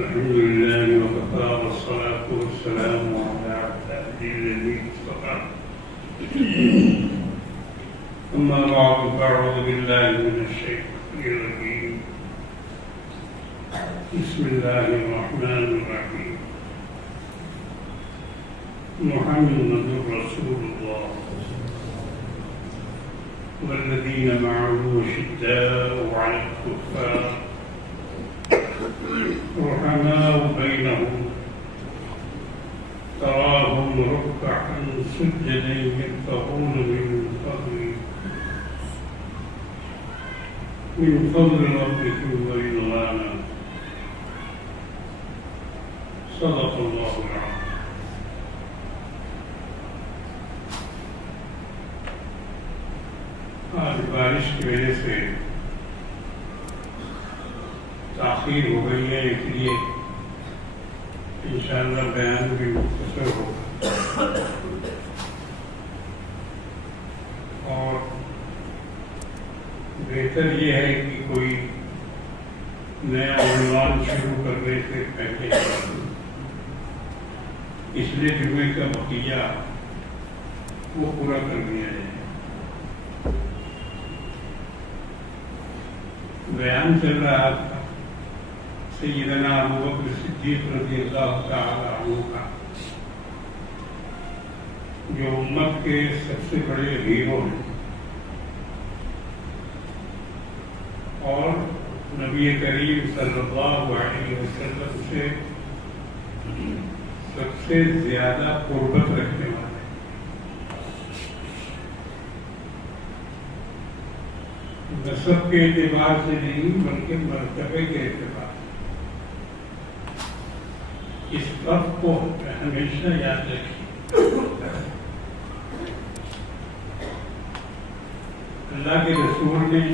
الحمد لله وكفى والصلاة والسلام على عبده الذي اصطفى أما بعد فأعوذ بالله من الشيطان الرجيم بسم الله الرحمن الرحيم محمد رسول الله والذين معه شداء على الكفار رحماء بينهم تراهم ركعا سجدا يبتغون من فضل ربهم ورضوانا صدق الله العظيم. آج بارش کی وجہ سے تاخیر ہو گئی ہے، اس لیے انشاءاللہ بیان بھی مختصر ہوگا اور بہتر یہ ہے کہ کوئی نیا عنوان شروع کرنے سے پہلے پچھلے جمعے کا بقیہ وہ پورا کر دیا جائے. بیان چل رہا تھا سیدنا ابوبکر صدیق رضی اللہ تعالی عنہ کا، جو امت کے سب سے بڑے ہیرو ہیں اور نبی کریم صلی اللہ علیہ وسلم سے سب سے زیادہ قربت رکھنے والے، نسب کے اعتبار سے نہیں بلکہ مرتبے کے اعتبار سے. اس فرق کو ہمیشہ یاد رکھیے. اللہ کے رسول نے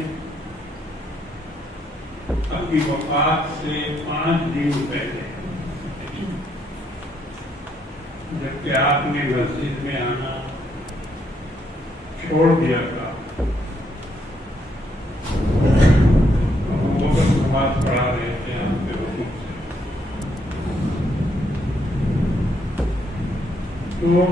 اپنی وفات سے 5 دن پہلے، جبکہ آپ نے مسجد میں آنا چھوڑ دیا تھا، نماز پڑھا رہے تھے آپ کے وجود سے، تو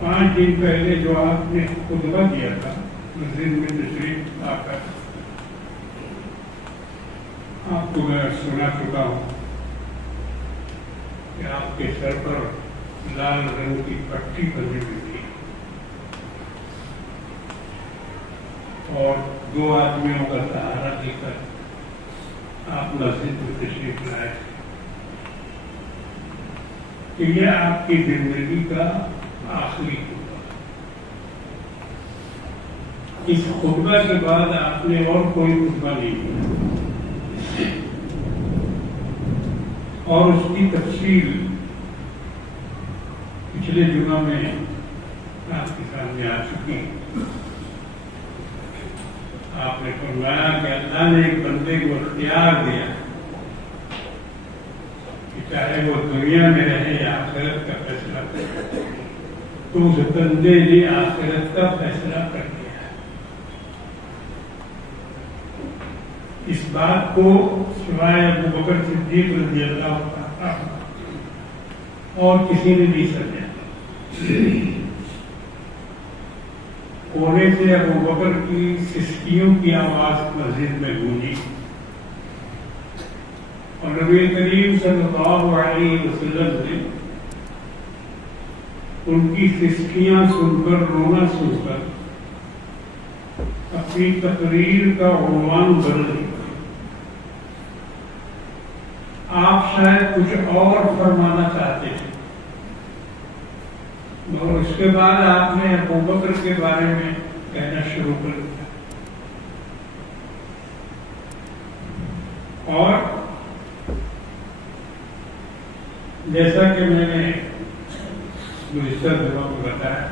5 دن پہلے جو آپ نے خطبہ دیا تھا مسجد میں تشریف لا کر، آپ کو میں سنا چکا ہوں کہ آپ کے سر پر لال رنگ کی پٹی بندھی ہوئی تھی اور 2 آدمیوں کا سہارا دے کر آپ مسجد میں تشریف لائے کہ یہ آپ کی زندگی کا آخری خطبہ. اس خطبہ کے بعد آپ نے اور کوئی خطبہ نہیں کیا اور اس کی تفصیل پچھلے جمعہ میں آپ کے سامنے آ چکی. آپ نے فرمایا کہ اللہ نے ایک بندے کو اختیار دیا کہ چاہے وہ دنیا میں رہے یا آخرت کا فیصلہ کرے، تو اس بندے نے آخرت کا فیصلہ کر دیا. اس بات کو سوائے ابوبکر صدیق رضی اللہ عنہ اور کسی نے نہیں سمجھا. کونے سے ابوبکر کی سسکیوں کی آواز مسجد میں گونجی اور نبی کریم صلی اللہ علیہ وسلم نے ان کی سسکیاں سن کر، رونا سن کر اپنی تقریر کا عنوان بدل دیا. آپ شاید کچھ اور فرمانا چاہتے تھے اور اس کے بعد آپ نے ابوبکر کے بارے میں کہنا شروع کر دیا اور جیسا کہ میں نے گزشتہ دفعہ کو بتایا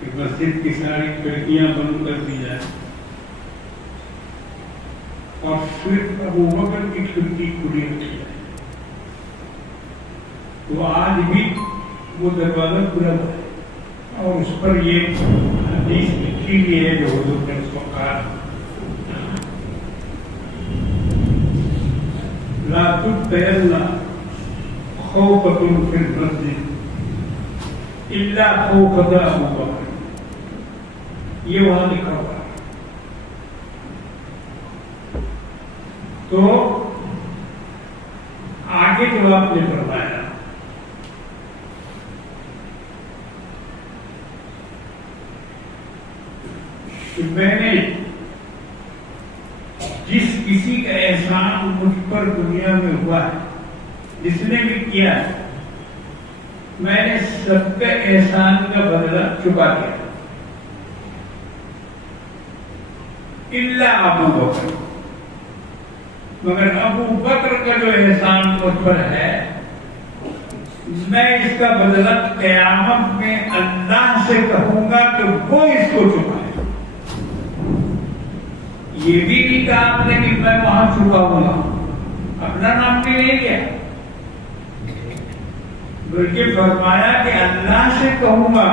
کہ مسجد کی ساری کھڑکیاں بند کر دی جائیں اور صرف ابوبکر کی کھڑکی کھلی رکھی جائے. تو آج بھی وہ دروازہ کھلا ہے اور اس پر یہ حدیث لکھی ہوئی ہے جو حضور نے اس کو کہا لا تبطئن خوفة في المسجد الا خوفة ابو بکر. یہ وہاں لکھا ہوا ہے. تو آگے جو آپ نے فرمایا کہ میں نے جس کسی کا احسان مجھ پر دنیا میں ہوا ہے، جس نے بھی کیا ہے، میں نے سب کے احسان کا بدلہ چکا دیا الا ابو بکر. مگر ابو بکر کا جو احسان مجھ پر ہے، میں اس کا بدلہ قیامت میں اللہ سے کہوں گا کہ وہ اس کو چکائے. یہ بھی نہیں کہا آپ نے کہ میں وہاں چکاؤں گا، اپنا نام بھی نہیں لیا، بلکہ فرمایا کہ اللہ سے کہوں گا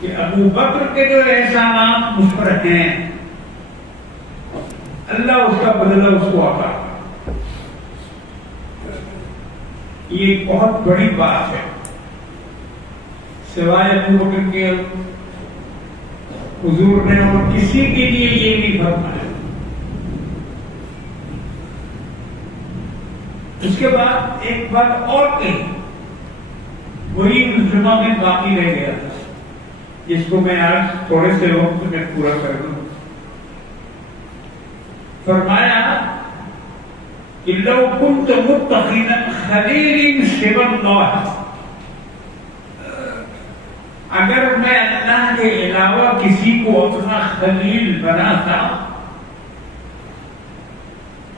کہ ابو بکر کے جو احسانات مجھ پر ہیں، اللہ اس کا بدلہ اس کو عطا. یہ ایک بہت بڑی بات ہے. سوائے ابو بکر کے حضور نے اور کسی کے لیے یہ نہیں فرمایا. اس کے بعد ایک بات اور کہی، وہی جمعہ میں باقی رہ گیا تھا، جس کو میں آج تھوڑے سے وقت میں پورا کر دوں. فرمایا کہ لو كنت متخذا خليل سوى الله، اگر میں اللہ کے علاوہ کسی کو اپنا خلیل بناتا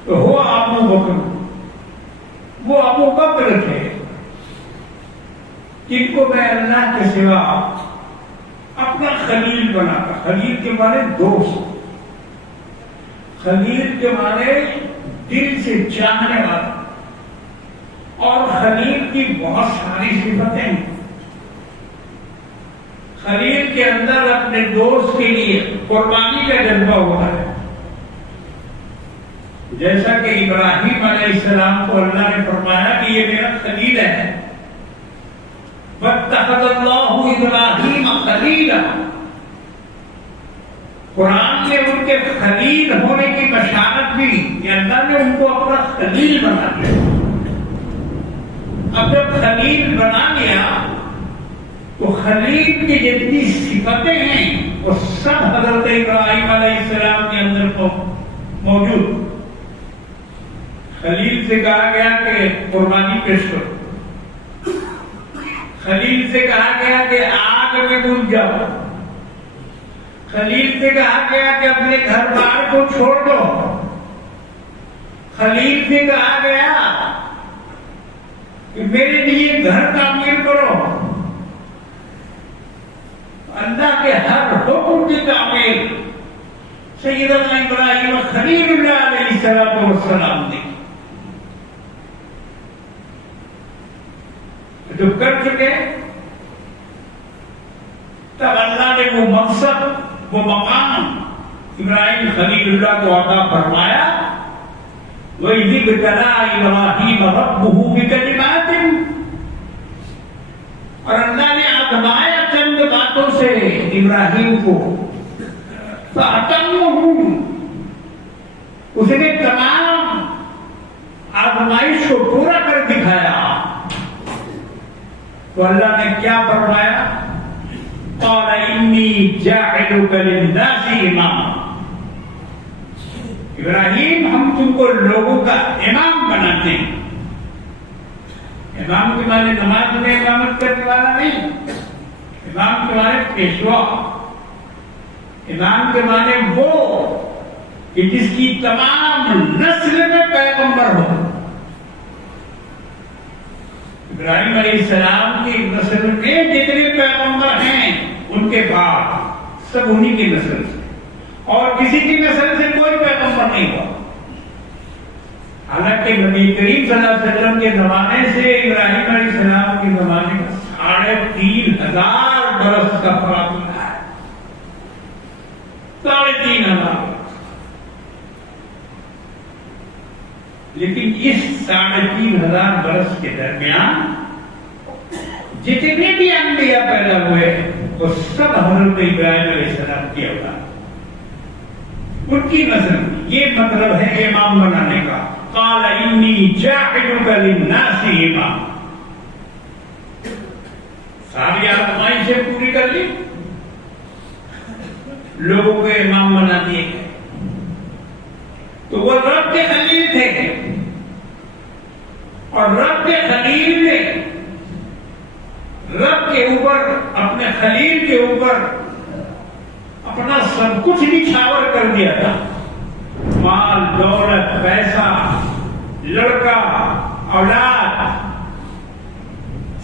تو ہو ابو بکر، وہ ابو بکر تھے جن کو میں اللہ کے سوا اپنا خلیل بناتا. خلیل کے معنی دوست، خلیل کے معنی دل سے چاہنے والا. اور خلیل کی بہت ساری صفتیں ہیں. خلیل کے اندر اپنے دوست کے لیے قربانی کا جذبہ ہوا ہے. جیسا کہ ابراہیم علیہ السلام کو اللہ نے فرمایا کہ یہ میرا خلیل ہے. وَاتَّخَذَ اللَّهُ إِبْرَاهِيمَ خَلِيلًا. قرآن میں ان کے خلیل ہونے کی بشارت بھی کہ اللہ نے ان کو اپنا خلیل بنا لیا. اب جب خلیل بنا لیا تو خلیل کی جتنی صفتیں ہیں وہ سب حضرت ابراہیم علیہ السلام کے اندر موجود. خلیل سے کہا گیا کہ قربانی پیش کرو. خلیل سے کہا گیا کہ آگ میں ڈوب جاؤ. خلیل سے کہا گیا کہ اپنے گھر بار کو چھوڑ دو. خلیل سے کہا گیا کہ میرے لیے گھر تعمیر کرو. اللہ کے ہر حکم کی تعمیر سیدنا ابراہیم خلیل اللہ علیہ السلام نے جو کر چکے. تب اللہ نے وہ مقصد، وہ مقام ابراہیم خلیل اللہ کو عطا فرمایا. وَإِذِ ابْتَلَىٰ إِبْرَاهِيمَ رَبُّهُ بِكَلِمَاتٍ، اور اللہ نے آزمایا چند باتوں سے ابراہیم کو. فَأَتَمَّهُ، اس نے تمام آزمائش کو پورا کر دکھایا. تو اللہ نے کیا فرمایا؟ قَالَ إِنِّي جَاعِلُكَ لِلنَّاسِ إِمَامًا. ابراہیم ہم تم کو لوگوں کا امام بناتے ہیں. امام کے معنی نماز میں امامت کرنے والا نہیں. امام کے معنی پیشوا. امام کے معنی وہ کہ جس کی تمام نسل میں پیغمبر ہو. ابراہیم علیہ السلام کی نسل میں جتنے پیغمبر ہیں ان کے بعد سب انہی کی نسل سے، اور کسی کی نسل سے کوئی پیغمبر نہیں ہوا. حالانکہ نبی کریم صلی اللہ علیہ وسلم کے زمانے سے ابراہیم علیہ السلام کے زمانے کا 3500 برس کا فاصلہ ہے. 3500. لیکن اس 3,500 برس کے درمیان جتنے بھی انبیاء پیدا ہوئے وہ سب حضرت ابراہیم علیہ السلام کی اولاد، ان کی نسل۔ یہ مطلب ہے امام بنانے کا۔ قال انی جاعلک للناس امام، ساری آزمائشیں پوری کر لی، لوگوں کو امام بنا دیے گئے۔ تو وہ رب کے خلیل تھے، اور رب کے خلیل نے رب کے اوپر، اپنے خلیل کے اوپر اپنا سب کچھ نچھاور کر دیا تھا، مال دولت پیسہ لڑکا اولاد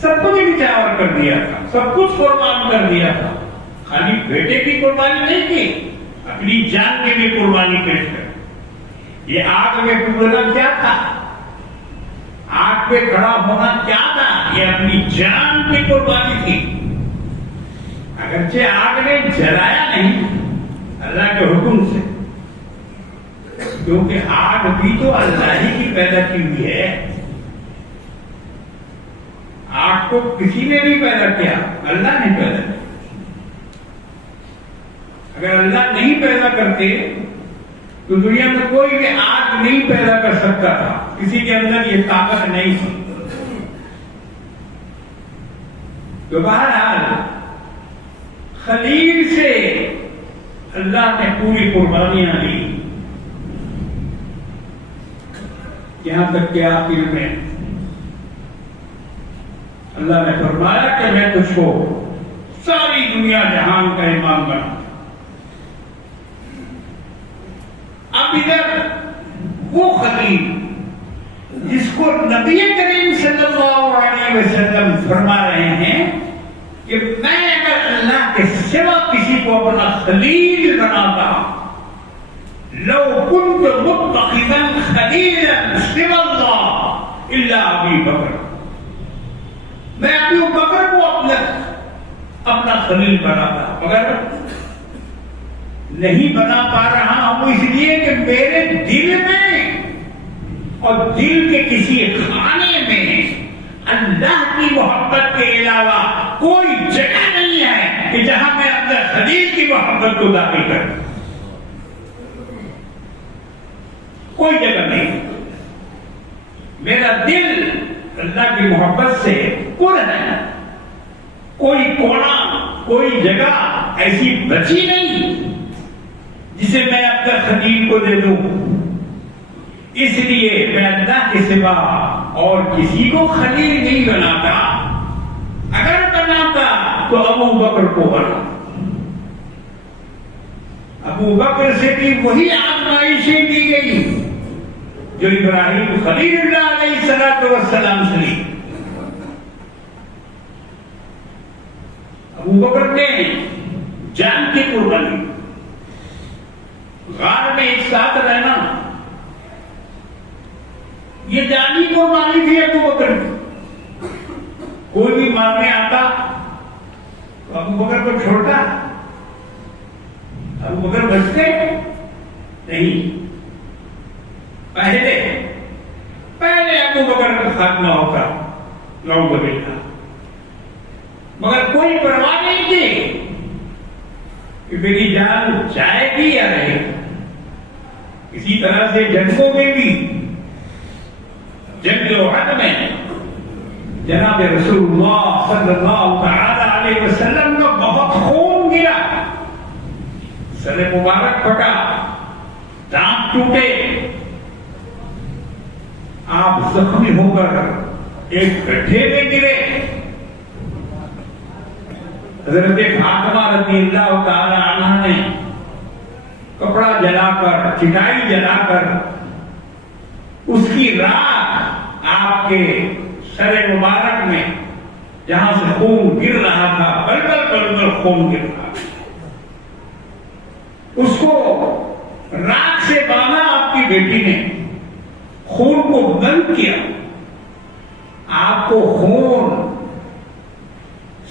سب کچھ نچھاور کر دیا تھا، سب کچھ قربان کر دیا تھا۔ خالی بیٹے کی قربانی نہیں کی، اپنی جان کی بھی قربانی پیش کر۔ یہ آگ میں ڈوبنا کیا تھا؟ آگ پہ کھڑا ہونا کیا تھا؟ یہ اپنی جان کی قربانی تھی۔ اگرچہ آگ نے جلایا نہیں اللہ کے حکم سے، کیونکہ آگ بھی تو اللہ ہی کی پیدا کی ہوئی ہے۔ آگ کو کسی نے نہیں پیدا کیا، اللہ نے پیدا کیا۔ اگر اللہ نہیں پیدا کرتے تو دنیا میں کوئی بھی آگ نہیں پیدا کر سکتا تھا، کسی کے اندر یہ طاقت نہیں تھی۔ تو بہرحال خلیل سے اللہ نے پوری قربانیاں لی، یہاں تک کہ آخر میں اللہ نے فرمایا کہ میں تجھ کو ساری دنیا جہان کا امام بنا۔ اب ادھر وہ خلیل جس کو نبی کریم صلی اللہ علیہ وسلم فرما رہے ہیں کہ میں اگر اللہ کے سوا کسی کو اپنا خلیل بناتا، لو كنت متخذا خلیلا سوى اللہ الا ابی بکر، میں ابی بکر کو اپنا خلیل بناتا، مگر نہیں بنا پا رہا ہوں اس لیے کہ میرے دل میں اور دل کے کسی خانے میں اللہ کی محبت کے علاوہ کوئی جگہ نہیں ہے کہ جہاں میں اپنے خلیل کی محبت کو داخل کروں، کوئی جگہ نہیں۔ میرا دل اللہ کی محبت سے پر ہے، کوئی کونا کوئی جگہ ایسی بچی نہیں جسے میں اپنے خلیل کو دے دوں۔ اس لیے میں اللہ کے سوا اور کسی کو خلیل نہیں بناتا، اگر بناتا تو ابو بکر کو بنا۔ ابو بکر سے بھی وہی آزمائشیں دی گئی جو ابراہیم خلیل اللہ علیہ السلام سے لی۔ ابو بکر نے جان کی قربانی، غار میں ایک ساتھ رہنا، یہ جانی قربانی تھی ابو بکر کی۔ کوئی بھی مارنے آتا تو ابو بکر کو چھوڑتا، ابو بکر بچتے نہیں، پہلے ابو بکر کا خاتمہ ہوتا لوگ بدلتا، مگر کوئی پرواہ نہیں کی کہ میری جان جائے گی یا رہے گی۔ اسی طرح سے جنگوں میں بھی، جنگ احد میں جناب رسول اللہ صلی اللہ تعالی علیہ وسلم کا بہت خون گرا، سر مبارک پھٹا، دانت ٹوٹے، آپ زخمی ہو کر ایک گڈھے میں گرے۔ حضرت فاطمہ رضی اللہ تعالی عنہا نے کپڑا جلا کر، چٹائی جلا کر اس کی راکھ آپ کے سر مبارک میں جہاں سے خون گر رہا تھا، بلبل بلبل خون گر رہا، اس کو راکھ سے باندھا آپ کی بیٹی نے، خون کو بند کیا۔ آپ کو خون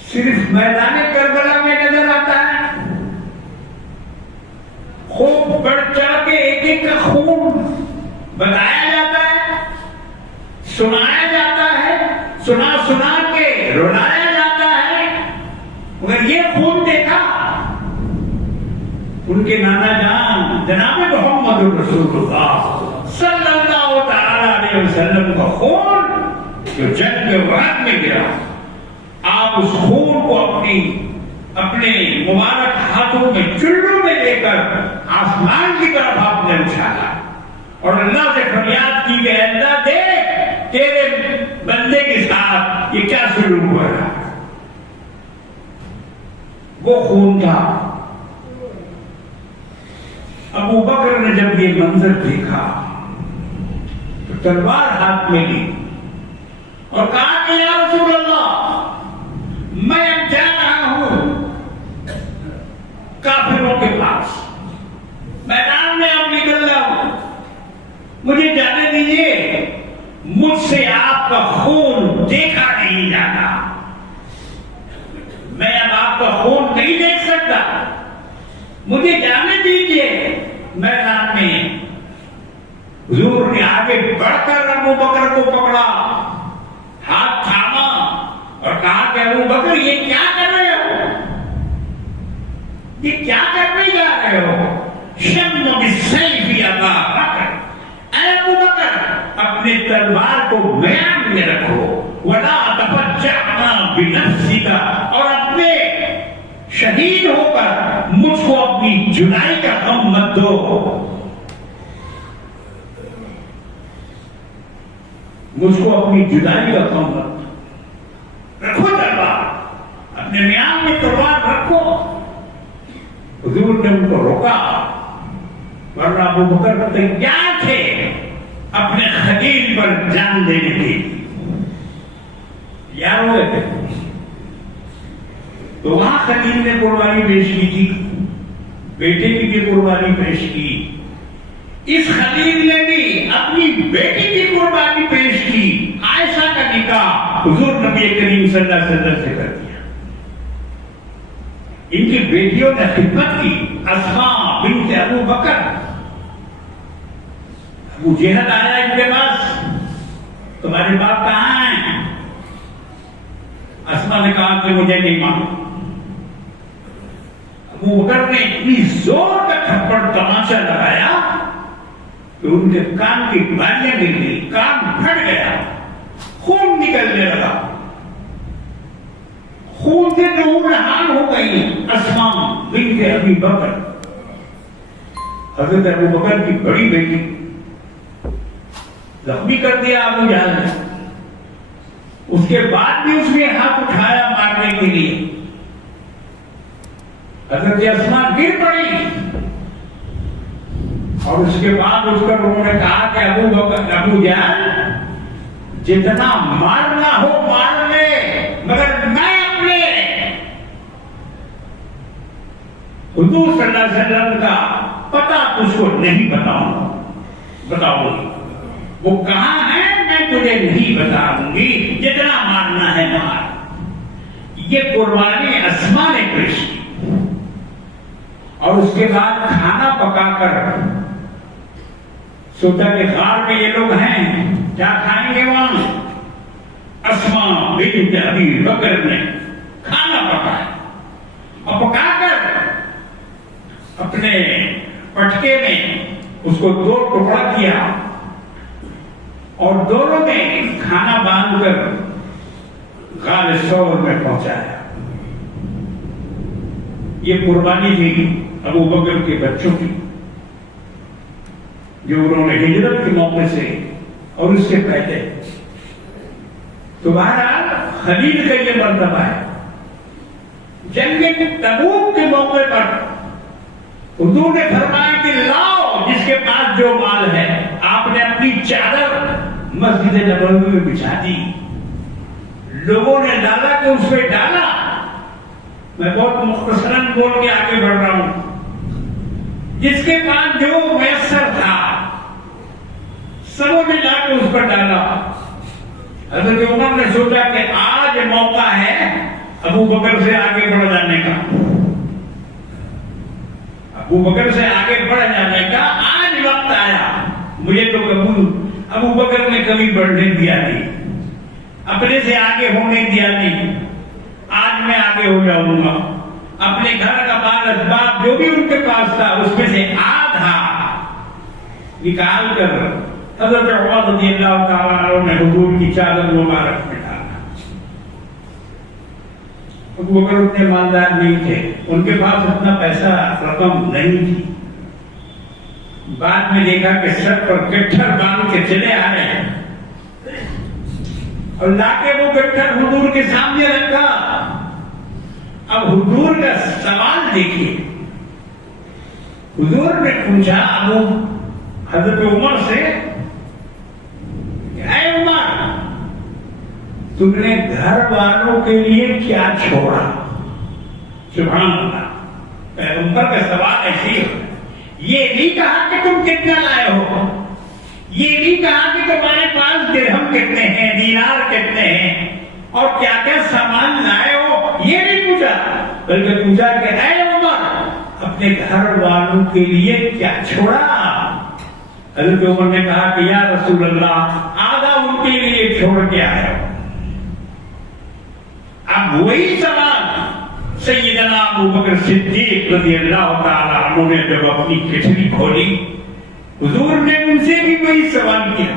صرف میدان کربلا میں نظر آتا ہے، خوب بڑھ چڑھ کے ایک ایک کا خون بتایا جاتا ہے، سنایا جاتا ہے، سنا سنا کے رلایا جاتا ہے، مگر یہ خون دیکھا ان کے نانا جان جناب محمد رسول اللہ صلی اللہ تعالی علیہ وسلم کا خون جو جنگ کے وقت میں گرا، آپ اس خون کو اپنے مبارک ہاتھوں میں چلو میں لے کر آسمان کی طرف آپ نے اچھالا اور اللہ سے فریاد کی کہ اللہ دیکھ تیرے بندے کے ساتھ یہ کیا سلوک ہو رہا ہے۔ وہ خون تھا۔ ابو بکر نے جب یہ منظر دیکھا تو تلوار ہاتھ میں لی اور کہا کہ یا رسول اللہ، میں اب جا رہا ہوں کافروں کے پاس، میدان میں اب نکل رہا ہوں، مجھے جانے دیجیے، مجھ سے آپ کا خون دیکھا نہیں جاتا، میں اب آپ کا خون نہیں دیکھ سکتا، مجھے جانے دیجیے میدان میں۔ حضور نے آگے بڑھ کر ابو بکر کو پکڑا، ہاتھ تھاما اور کہا کہ ابو بکر یہ کیا کر رہے ہو، یہ کیا کرنے جا رہے ہو؟ شم بالسیف ابا بکر، اے ابو بکر اپنے تلوار کو میان میں رکھو، ولا تفجعنا بنفسک، اور اپنے شہید ہو کر مجھ کو اپنی جدائی کا غم مت دو، مجھ کو اپنی جدائی کا غم مت دو، رکھو تلوار، اپنے میان میں تلوار رکھو۔ حضور نے ان کو روکا، ورنہ ابو بکر تیار تھے اپنے خلیل پر جان دینے کے لیے، تیار ہوئے تھے۔ تو وہاں خلیل نے قربانی پیش کی تھی، بیٹے کی بھی قربانی پیش کی، اس خلیل نے بھی اپنی بیٹی کی قربانی پیش کی۔ عائشہ کا نکاح حضور نبی کریم صلی اللہ علیہ وسلم سے کر دیا، ان کی بیٹیوں نے خدمت کی۔ اسماء بنت ابو بکر، ابو جہل آیا ان کے پاس، تمہارے باپ کہاں ہیں؟ اسماء نے کہا کہ مجھے نہیں معلوم۔ ابو بکر نے اتنی زور کا تھپڑ تماچا لگایا کہ ان کے کان کی بالیاں گر گئی، کان پھٹ گیا، خون نکلنے لگا، خون سے نوران ہو گئی اسماء بنت ابی بکر، حضرت ابو بکر کی بڑی بیٹی، زخمی کر دیا ابو جہل نے۔ اس کے بعد بھی اس نے ہاتھ اٹھایا مارنے کے لیے، حضرت اسماء گر پڑی، اور اس کے بعد اس پر انہوں نے کہا کہ ابو جہل جتنا مارنا ہو مار لے، مگر میں اپنے حضور صلی اللہ علیہ وسلم کا پتہ تجھ کو نہیں بتاؤں گی، وہ کہاں ہے میں تجھے نہیں بتاؤں گی، جتنا مارنا ہے مار۔ یہ قربانی اسماء نے پیش کی، اور اس کے بعد کھانا پکا کر سوچا کہ غار میں یہ لوگ ہیں، کیا کھائیں گے وہاں؟ اسماء بنت ابی بکر نے کھانا پکایا، اور پکا کر اپنے پٹکے میں اس کو 2 ٹکڑا کیا اور دونوں میں کھانا باندھ کر غار ثور میں پہنچایا۔ یہ قربانی تھی ابو بکر کے بچوں کی، جو انہوں نے ہجرت کے موقع سے اور اس سے پہلے۔ تو بہرحال خلیل کا یہ مرتبہ ہے۔ جنگ تبوک کے موقع پر حضور نے فرمایا کہ لاؤ جس کے پاس جو مال ہے، آپ نے اپنی چادر مسجد نبوی میں بچھا دی، لوگوں نے ڈالا کہ اس پہ ڈالا۔ میں بہت مختصراً بول کے آگے بڑھ رہا ہوں۔ جس کے پاس جو میسر تھا سبوں نے جا کے اس پر ڈالا۔ حضرت عمر نے سوچا کہ آج موقع ہے ابو بکر سے آگے بڑھ جانے کا، ابو بکر سے آگے بڑھ جانے کا آج وقت آیا، مجھے تو قبول ابو بکر نے کبھی بڑھنے دیا نہیں، اپنے سے آگے ہونے دیا نہیں. آج میں آگے ہو جاؤں گا. اپنے گھر کا مال اسباب جو بھی ان کے پاس تھا اس میں سے آدھا نکال کر حضرت عمر رضی اللہ تعالیٰ عنہ نے حضور کی چادر مبارک میں ڈالا. ابو بکر اتنے مالدار نہیں تھے، ان کے پاس اتنا پیسہ رقم نہیں تھی. بعد میں دیکھا کہ سر پر گٹھر باندھ کے چلے آ رہے ہیں اور لا کے وہ گٹھر حضور کے سامنے رکھا. اب حضور کا سوال دیکھیے. حضور نے پوچھا ابو حضرت عمر سے، اے عمر تم نے گھر والوں کے لیے کیا چھوڑا؟ سبحان اللہ، پیغمبر کا سوال ایسے ہی ہوتا ہے. یہ نہیں کہا کہ تم کتنا لائے ہو، یہ نہیں کہا کہ تمہارے پاس درہم کتنے ہیں، دینار کتنے ہیں اور کیا کیا سامان لائے ہو، یہ نہیں پوچھا، بلکہ پوچھا کہ اے عمر اپنے گھر والوں کے لیے کیا چھوڑا؟ حضرت عمر نے کہا کہ یا رسول اللہ آدھا ان کے لیے چھوڑ کے آیا ہو. اب وہی سوال سیدنا ابو بکر صدیق رضی اللہ تعالیٰ عنہ نے جب اپنی کھچڑی کھولی، حضور نے ان سے بھی وہی سوال کیا.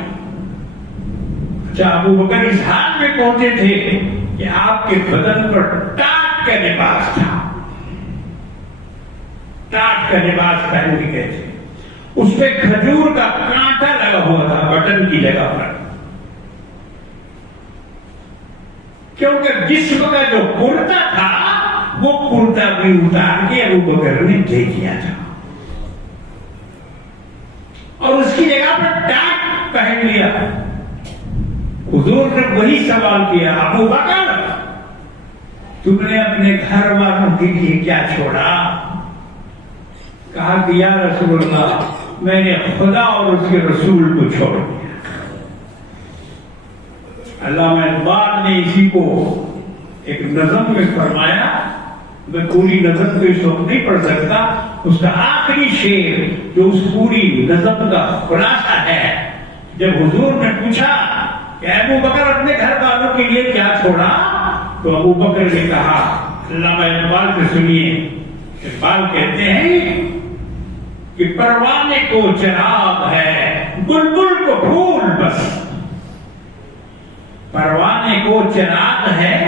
اچھا ابو بکر اس حال میں پہنچے تھے کہ آپ کے بدن پر ٹاٹ کا لباس تھا، ٹاٹ کا لباس پہن کے گئے تھے. اس پہ کھجور کا کانٹا لگا ہوا تھا بٹن کی جگہ پر، کیونکہ جسم کا جو کرتا تھا وہ کرتا بھی اتار کے ابو بکر نے دے دیا تھا اور اس کی جگہ پر ٹاٹ پہن لیا. حضور نے وہی سوال کیا، ابو بکر تم نے اپنے گھر والوں کے لیے کیا چھوڑا؟ کہا کہ یا رسول اللہ میں نے خدا اور اس کے رسول کو چھوڑ دیا. علامہ اقبال نے اسی کو ایک نظم میں فرمایا، میں پوری نظم کو اس وقت نہیں پڑھ سکتا، اس کا آخری شعر جو اس پوری نظم کا خلاصہ ہے. جب حضور نے پوچھا کہ ابو بکر اپنے گھر والوں کے لیے کیا چھوڑا، تو ابو بکر نے کہا، علامہ اقبال سے سنیے، اقبال کہتے ہیں کہ پروانے کو چراغ ہے بلبل کو پھول بس، پروانے کو چراغ ہے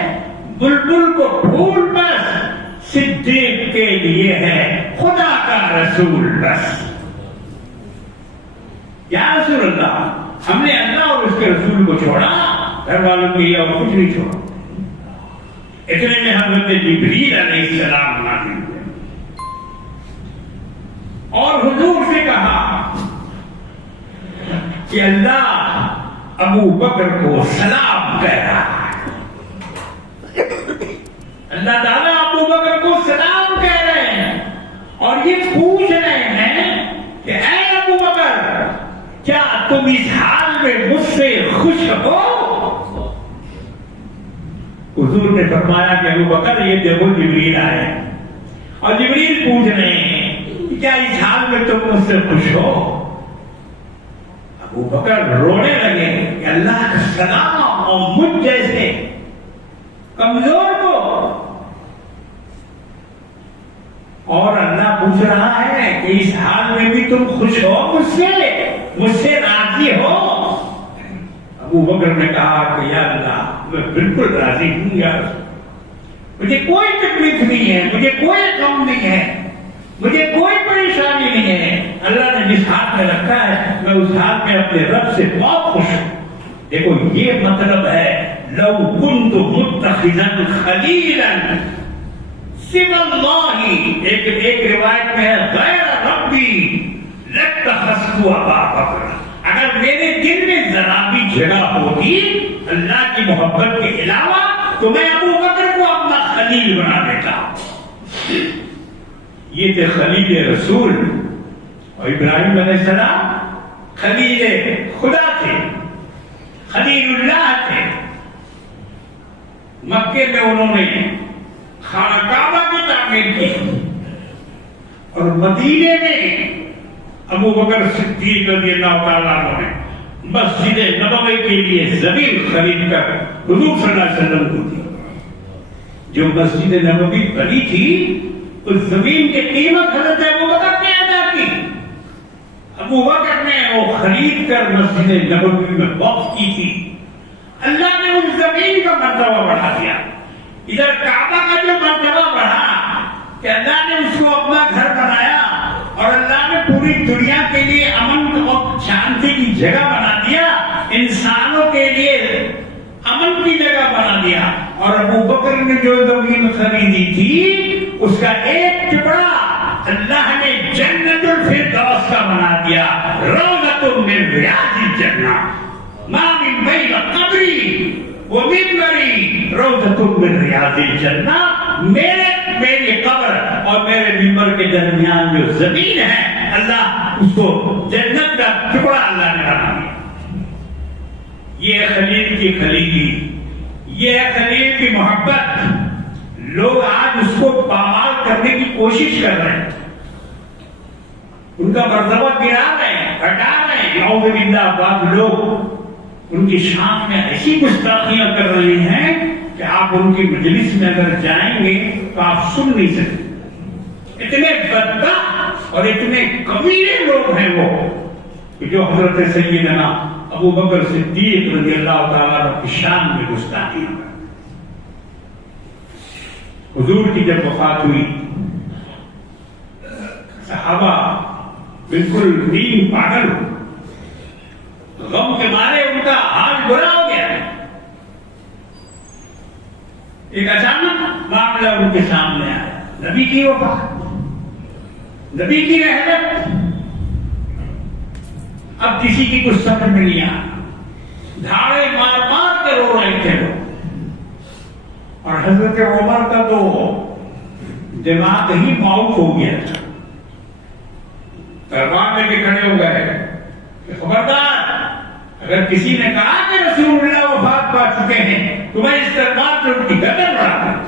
بلبل کو پھول بس، صدیق کے لیے ہے خدا کا رسول بس. یا رسول اللہ ہم نے اللہ اور اس کے رسول کو چھوڑا، گھر والوں کے لیے اور کچھ نہیں چھوڑا. اتنے میں حضرت جبریل علیہ السلام نازل ہوئے اور حضور سے کہا کہ اللہ ابو بکر کو سلام کہہ رہا ہے. اللہ تعالیٰ ابو بکر کو سلام کہہ رہے ہیں اور یہ پوچھ رہے ہیں کہ اے ابو بکر کیا تم اس حال میں مجھ سے خوش ہو؟ حضور نے فرمایا کہ ابو بکر یہ دیکھو جبریل آئے اور جبریل پوچھ رہے ہیں کیا اس حال میں تم مجھ سے خوش ہو؟ ابو بکر رونے لگے کہ اللہ کا سلام اور مجھ جیسے کمزور کو، اور اللہ پوچھ رہا ہے کہ اس حال میں بھی تم خوش ہو مجھ سے راضی ہو؟ ابو بکر نے کہا کہ یا اللہ میں بالکل راضی ہوں یا رسول، مجھے کوئی تکلیف نہیں ہے، مجھے کوئی غم نہیں ہے، مجھے کوئی پریشانی نہیں ہے. اللہ نے جس ہاتھ میں رکھا ہے میں اس ہاتھ میں اپنے رب سے بہت خوش ہوں. دیکھو یہ مطلب ہے لو كنت متخذا خلیلا سوى اللہ، ایک روایت میں ہے غیر ربی لاتخذت ابا بکر، اگر میرے دل میں ذرا بھی جگہ ہوتی اللہ کی محبت کے علاوہ تو میں ابو بکر کو اپنا خلیل بنا دیتا. یہ تھے خلیل رسول، اور ابراہیم علیہ السلام خلیل خدا تھے، خلیل اللہ تھے. مکے میں انہوں نے خانہ کعبہ کی تعمیر کی اور مدینے میں ابو بکر صدیق رضی اللہ تعالیٰ عنہ نے مسجد نبوی کے لیے زمین خرید کر حضور صلی اللہ علیہ وسلم کو دی. جو مسجد نبوی بنی تھی اس زمین کی قیمت حضرت ابوبکر نے ادا کی. ابوبکر نے وہ خرید کر مسجد نبوی میں وقف کی تھی. اللہ نے اس زمین کا مرتبہ بڑھا دیا. ادھر کعبہ کا جو مرتبہ بڑھا کہ اللہ نے اس کو اپنا گھر بنایا اور اللہ نے پوری دنیا کے لیے امن اور شانتی کی جگہ بنا دیا, انسانوں کے لیے امن کی جگہ بنا دیا. اور ابوبکر نے جو زمین خریدی تھی اس کا ایک ٹکڑا اللہ نے جنت الفردوس کا بنا دیا. روضۃ من ریاض الجنہ ما من بین قبری ومنبری روضۃ من ریاض الجنہ. میری قبر اور میرے منبر کے درمیان جو زمین ہے اللہ اس کو جنت کا ٹکڑا اللہ نے بنا دیا. یہ خلیل کی خلیلی, یہ خلیل کی محبت. لوگ آج اس کو پامال کرنے کی کوشش کر رہے ہیں, ان کا مرتبہ گرا رہے ہیں, ہٹا رہے ہیں. نعوذ باللہ بعض لوگ ان کی شان میں ایسی گستاخیاں کر رہے ہیں کہ آپ ان کی مجلس میں اگر جائیں گے تو آپ سن نہیں سکتے. اتنے بدبخت اور اتنے کمینے لوگ ہیں وہ کہ جو حضرت سیدنا ابوبکر صدیق رضی اللہ تعالیٰ عنہ کی شان میں گستاخیاں کرتے. حضور کی جب وفات ہوئی صحابہ بالکل دین پاگل ہو, غم کے مارے ان کا حال برا ہو گیا. ایک اچانک معاملہ ان کے سامنے آیا, نبی کی وفات, نبی کی رحمت. اب کسی کی کچھ سمجھ میں نہیں آیا, دھاڑے مار مار کر رو رہے تھے لوگ. اور حضرت عمر کا تو دماغ ہی معاف ہو گیا تھا. دربار لے کے کھڑے ہو گئے کہ خبردار, اگر کسی نے کہا کہ رسول اللہ وفات پا چکے ہیں تو میں اس دربار سے ان کی گردن اڑا دوں.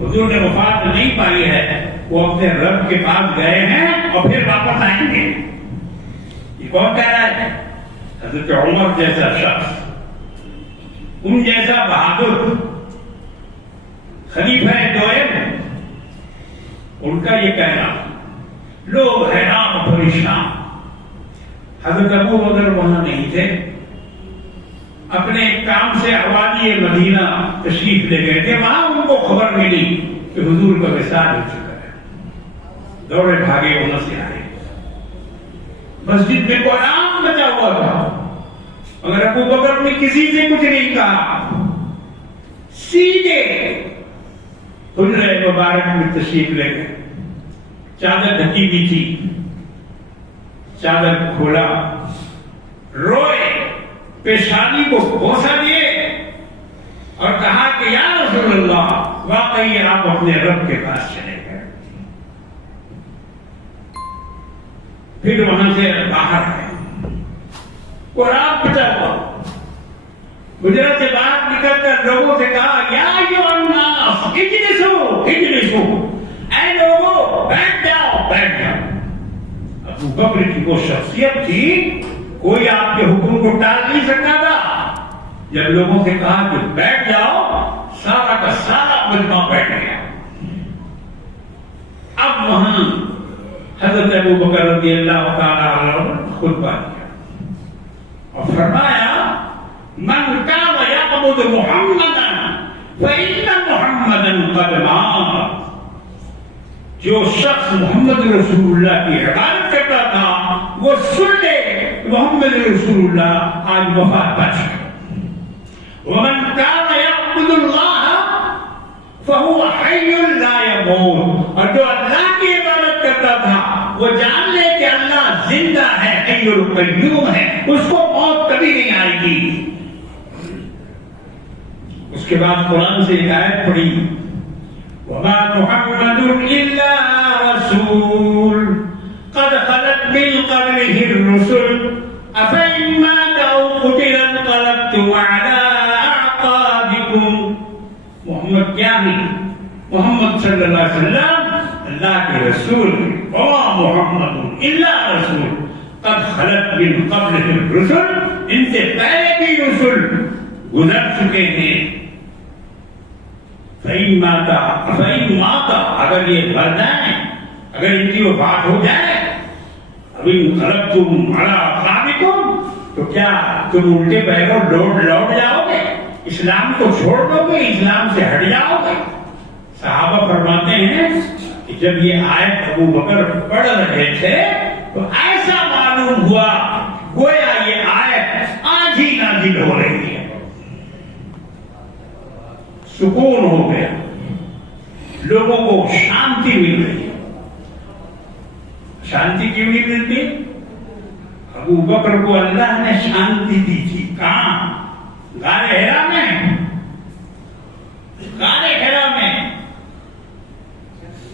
حضور نے وفات نہیں پائی ہے, وہ اپنے رب کے پاس گئے ہیں اور پھر واپس آئیں گے. یہ کون کہہ رہا ہے؟ حضرت عمر جیسا شخص, ان جیسا بہادر خلیفہ دوئم, ان کا یہ کہنا. لوگ حیران و پریشان. حضرت ابو بکر وہاں نہیں تھے, اپنے کام سے حوالی مدینہ تشریف لے گئے تھے. وہاں ان کو خبر ملی کہ حضور کا وصال ہو چکا ہے. دوڑے بھاگے وہاں سے آئے. مسجد میں قرآن بچا ہوا تھا مگر ابو بکر نے کسی سے کچھ نہیں کہا, سیدھے حجرہ مبارک میں تشریف لے گئے. چادر ڈھکی ہوئی تھی, چادر کھولا, روئے, پیشانی کو بوسہ دیے اور کہا کہ یا رسول اللہ واقعی آپ اپنے رب کے پاس چلے گئے. پھر وہاں سے باہر آئے, قرآن بچا ہوا. حجرت سے باہر نکل کر لوگوں سے کہا یا ایھا الناس اجلسوا اجلسوا, اے لوگوں بیٹھ جاؤ بیٹھ جاؤ. ابو بکر کی وہ شخصیت تھی, کوئی آپ کے حکم کو ٹال نہیں سکتا تھا. جب لوگوں سے کہا کہ بیٹھ جاؤ, سارا کا سارا مجمع بیٹھ گیا. اب وہاں حضرت ابو بکر رضی اللہ تعالیٰ عنہ خطبہ دیا اور فرمایا من کان یعبد محمدا فإن محمدا قد مات. جو شخص محمد رسول اللہ کی عبادت کرتا تھا وہ سن لے محمد رسول اللہ آج وفات پا چکا. ومن كان يعبد الله فهو حي لا يموت. اور جو اللہ کی عبادت کرتا تھا وہ جان لے کہ اللہ زندہ ہے, حی القیوم ہے, اس کو موت کبھی نہیں آئے گی. اس کے بعد قرآن سے ایک آیت پڑھی وما محمد الا رسول قد خلت من قبله الرسل افإن مات او قتل انقلبتم على اعقابكم. محمد کیا ہے؟ محمد صلی اللہ علیہ وسلم اللہ کے رسول. وما محمد الا رسول قد خلت من قبلهم الرسل، ان سے پہلے بھی رسل گزر چکے ہیں. فَإِن مَاتَ اگر یہ مر جائیں، اگر ان کی وفات ہو جائے، اَوْ انْقَلَبْتُمْ عَلَىٰ أَعْقَابِكُمْ تو کیا تم الٹے پیروں لوٹ جاؤ گے، اسلام کو چھوڑ دو گے، اسلام سے ہٹ جاؤ گے؟ صحابہ فرماتے ہیں کہ جب یہ آیت ابو بکر پڑھ رہے تھے تو ایسا معلوم ہوا گویا یہ آیت آج ہی نازل ہو رہی ہے. سکون ہو گیا، لوگوں کو شانتی مل رہی ہے. شانتی کیوں نہیں ملتی؟ ابو بکر کو اللہ نے شانتی دی تھی. کہاں؟ غار حرا میں. غار حرا میں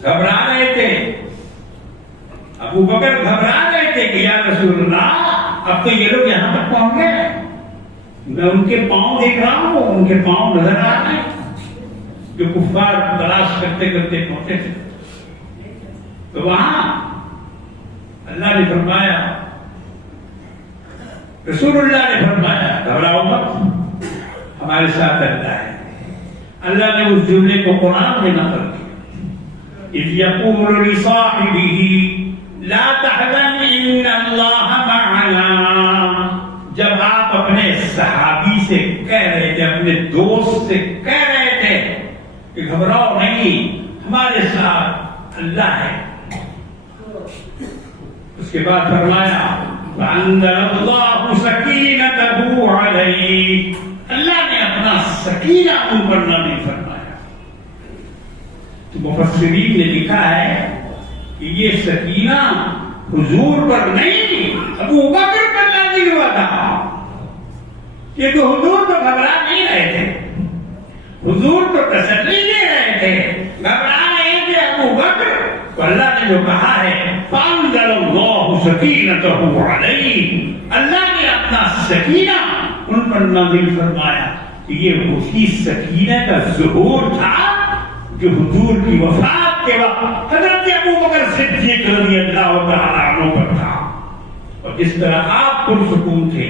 گھبرا رہے تھے، ابو بکر گھبرا رہے تھے کہ یا رسول اللہ اب تو یہ لوگ یہاں تک پہنچ گئے، میں ان کے پاؤں دیکھ رہا ہوں، ان کے پاؤں نظر آ رہے ہیں جو کفار تلاش کرتے کرتے پہنچے تھے. تو وہاں اللہ نے فرمایا، رسول اللہ نے فرمایا گھبراؤ مت، ہمارے ساتھ اللہ ہے. اللہ نے اس جملے کو قرآن میں نقل کیا، اذ یقول لصاحبہ لا تحزن ان اللہ معنا. جب آپ اپنے صحابی سے کہہ رہے تھے، اپنے دوست سے کہہ رہے تھے کہ گھبراؤ نہیں، ہمارے ساتھ اللہ ہے. اس کے بعد فرمایا فَأَنزَلَ اللَّهُ سَكِينَتَهُ عَلَيْهِ، اللہ نے اپنا سکینہ ان پر نازل فرمایا. تو مفسرین نے لکھا ہے کہ یہ سکینہ حضور پر نہیں، ابو بکر پر نازل ہوا تھا. یہ تو حضور تو گھبرا نہیں رہے تھے، حضور تو تسلی دے رہے تھے، گھبرا رہے تھے ابو بکر. تو اللہ نے جو کہا ہے فَأَنزَلَ اللَّهُ سَكِينَتَهُ عَلَيْهِ، اللہ نے اپنا سکینہ ان پر نازل فرمایا. کہ یہ اسی سکینہ کا ظہور تھا جو حضور کی وفات کے وقت حضرت ابو بکر صدیق رضی اللہ تعالیٰ عنہ پر تھا. اور جس طرح آپ پرسکون تھے،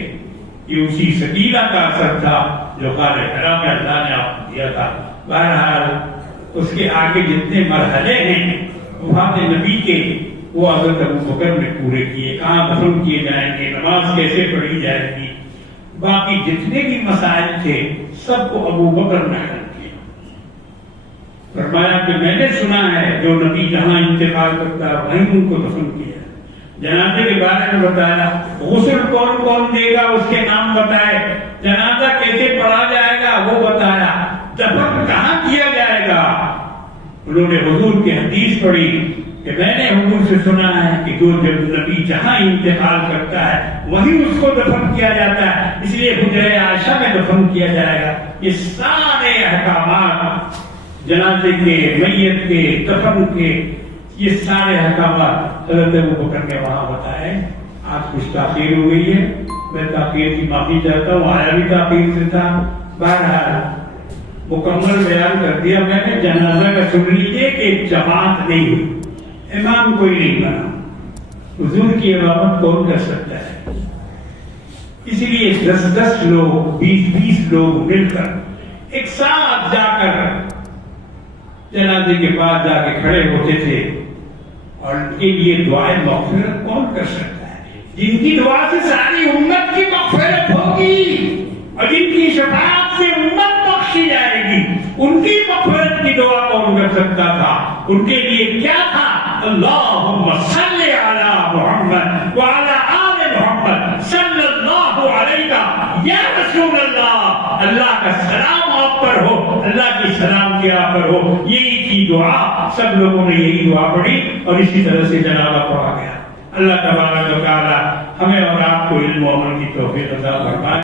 یہ اسی سکینہ کا اثر تھا جو غار حرا میں اللہ نے آپ کو دیا تھا. بہرحال اس کے آگے جتنے مرحلے ہیں وفات نبی کے وہ حضرت ابو بکر نے پورے کیے. کہاں دفن کیے جائیں گے، نماز کیسے پڑھی جائے گی، باقی جتنے بھی مسائل تھے سب کو ابو بکر نے حل کیا. فرمایا کہ میں نے سنا ہے جو نبی جہاں انتقال کرتا ہے وہیں ان کو دفن کیا. جنازے کے بارے میں بتایا، غسل کون کون دے گا اس کے نام بتائے، جنازہ کیسے پڑھا جائے گا وہ بتایا، دفن کہاں کیا جائے گا. انہوں نے حضور کی حدیث پڑھی کہ میں نے حضور سے سنا ہے کہ جو جب نبی جہاں انتقال کرتا ہے وہیں اس کو دفن کیا جاتا ہے، اس لیے حجرہ عائشہ میں دفن کیا جائے گا. یہ سارے احکامات جنازے کے، میت کے، دفن کے، یہ سارے احکامات حضرت ابو بکر نے وہاں بتائے. آج کچھ تاخیر ہو گئی ہے، میں تاخیر کی معافی چاہتا ہوں، آیا بھی تاخیر سے تھا. بہرحال مکمل بیان کر دیا میں نے. جنازہ کا سن لیجیے کہ جماعت نہیں ہوئی، امام کوئی نہیں بنا. حضور کی امامت کون کر سکتا ہے؟ اسی لیے 10 لوگ، 20 لوگ مل کر ایک ساتھ جا کر جنازے کے پاس جا کے کھڑے ہوتے تھے. اور ان کے لیے دعائیں مغفرت کون کر سکتا ہے؟ جن کی دعا سے ساری امت کی مغفرت ہوگی اور جن کی شفاعت سے امت بخشی جائے گی، ان کی مغفرت کی دعا کون کر سکتا تھا؟ ان کے لیے کیا تھا؟ اللہم صلی علی محمد وعلی آل محمد صلی اللہ علیہ یا رسول اللہ. اللہ کا سلام آپ پر ہو، اللہ کی سلام آپ پر ہو. یہی کی دعا، سب لوگوں نے یہی دعا پڑھی اور اسی طرح سے جنازہ پڑھا گیا. اللہ تبارک و تعالی ہمیں اور آپ کو علم و عمل کی توفیق عطا فرمائے.